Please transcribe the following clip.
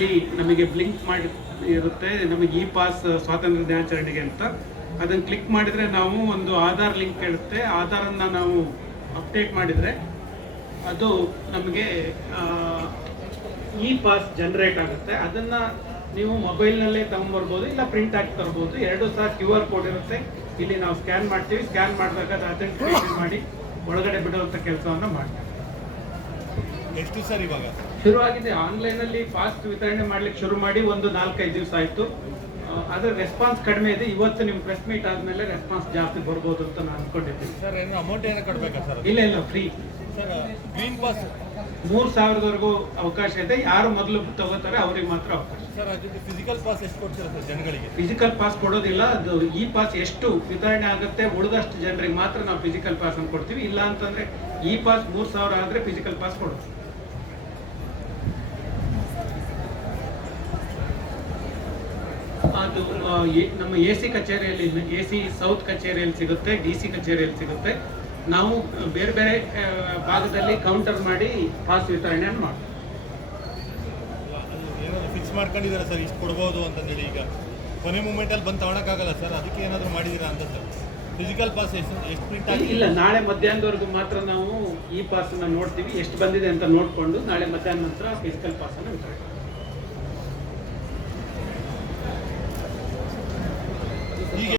ಇಲ್ಲಿ ನಮಗೆ ಬ್ಲಿಂಕ್ ಮಾಡಿ ಇರುತ್ತೆ, ನಮಗೆ ಇ ಪಾಸ್ ಸ್ವಾತಂತ್ರ್ಯ ದಿನಾಚರಣೆಗೆ ಅಂತ. ಅದನ್ನು ಕ್ಲಿಕ್ ಮಾಡಿದರೆ ನಾವು ಒಂದು ಆಧಾರ್ ಲಿಂಕ್ ಕೇಳುತ್ತೆ. ಆಧಾರನ್ನು ನಾವು ಅಪ್ಡೇಟ್ ಮಾಡಿದರೆ ಅದು ನಮಗೆ ಇ ಪಾಸ್ ಜನರೇಟ್ ಆಗುತ್ತೆ. ಅದನ್ನು ನೀವು ಮೊಬೈಲ್ನಲ್ಲೇ ತಗೊಂಡ್ಬರ್ಬೋದು, ಇಲ್ಲ ಪ್ರಿಂಟ್ ಹಾಕಿ ತರ್ಬೋದು. ಎರಡು ಸಹ QR ಕೋಡ್ ಇರುತ್ತೆ. ಇಲ್ಲಿ ನಾವು ಸ್ಕ್ಯಾನ್ ಮಾಡ್ತೀವಿ. ಸ್ಕ್ಯಾನ್ ಮಾಡಿದಾಗ ಅದು ಅಥೆಂಟಿಕೇಷನ್ ಮಾಡಿ ಒಳಗಡೆ ಬಿಡುವಂಥ ಕೆಲಸವನ್ನು ಮಾಡ್ತೀವಿ. ಎಷ್ಟು ಸರ್ ಇವಾಗ ಶುರುವಾಗಿದೆ. ಆನ್ಲೈನಲ್ಲಿ ಫಾಸ್ಟ್ ವಿತರಣೆ ಮಾಡ್ಲಿಕ್ಕೆ ಶುರು ಮಾಡಿ ಒಂದು 4-5 ದಿವಸ ಆಯಿತು. ಅದರ ರೆಸ್ಪಾನ್ಸ್ ಕಡಿಮೆ ಇದೆ. ಇವತ್ತು ನಿಮ್ಮ ಪ್ರೆಸ್ ಮೀಟ್ ಆದಮೇಲೆ ರೆಸ್ಪಾನ್ಸ್ ಜಾಸ್ತಿ ಬರ್ಬೋದು ಅಂತ ನಾನು ಅನ್ಕೊಂಡಿದ್ದೀನಿ. ಸರ್ ಏನು ಅಮೌಂಟ್ ಏನೋ ಕಟ್ಟಬೇಕಾ ಸರ್? ಇಲ್ಲ, ಫ್ರೀ. ಸರ್ ಗ್ರೀನ್ ಪಾಸ್ 3,000ವರೆಗೂ ಅವಕಾಶ ಇದೆ. ಯಾರು ಮೊದಲು ತಗೋತಾರೆ ಅವ್ರಿಗೆ ಮಾತ್ರ ಅವಕಾಶ. ಸರ್ ಅದಕ್ಕೆ ಫಿಸಿಕಲ್ ಪಾಸ್ ಎಷ್ಟು ಕೊಡ್ತೀರಾ ಸರ್ ಜನಗಳಿಗೆ? ಫಿಸಿಕಲ್ ಪಾಸ್ ಕೊಡೋದಿಲ್ಲ. ಅದು ಇ ಪಾಸ್ ಎಷ್ಟು ವಿತರಣೆ ಆಗುತ್ತೆ ಉಳಿದಷ್ಟು ಜನರಿಗೆ ಮಾತ್ರ ನಾವು ಫಿಸಿಕಲ್ ಪಾಸ್ ಅನ್ನು ಕೊಡ್ತೀವಿ. ಇಲ್ಲ ಅಂತಂದ್ರೆ ಇ ಪಾಸ್ 3,000 ಆದರೆ ಫಿಸಿಕಲ್ ಪಾಸ್ ಕೊಡೋದು. ಅದು ನಮ್ಮ AC ಕಚೇರಿಯಲ್ಲಿ, AC ಸೌತ್ ಕಚೇರಿಯಲ್ಲಿ ಸಿಗುತ್ತೆ, DC ಕಚೇರಿಯಲ್ಲಿ ಸಿಗುತ್ತೆ. ನಾವು ಬೇರೆ ಬೇರೆ ಭಾಗದಲ್ಲಿ ಕೌಂಟರ್ ಮಾಡಿ ಪಾಸ್ ವಿತರಣೆಯನ್ನು ಮಾಡ್ತೀವಿ. ಏನಾದರೂ ಫಿಕ್ಸ್ ಮಾಡ್ಕೊಂಡಿದ್ದೀರಾ ಸರ್ ಇಷ್ಟು ಕೊಡ್ಬೋದು ಅಂತಂದೇಳಿ? ಈಗ ಕೊನೆ ಮೂಮೆಂಟಲ್ಲಿ ಬಂದು ತಗೊಳಕ್ಕಾಗಲ್ಲ ಸರ್, ಅದಕ್ಕೆ ಏನಾದರೂ ಮಾಡಿದ್ದೀರಾ ಅಂತ ಸರ್? ಫಿಸಿಕಲ್ ಪಾಸ್ ಎಷ್ಟು ಪ್ರಿಂಟ್ ಆಗಿ? ಇಲ್ಲ, ನಾಳೆ ಮಧ್ಯಾಹ್ನದವರೆಗೂ ಮಾತ್ರ ನಾವು ಇ ಪಾಸನ್ನು ನೋಡ್ತೀವಿ. ಎಷ್ಟು ಬಂದಿದೆ ಅಂತ ನೋಡಿಕೊಂಡು ನಾಳೆ ಮಧ್ಯಾಹ್ನ ನಂತರ ಫಿಸಿಕಲ್ ಪಾಸನ್ನು ವಿತರಣೆ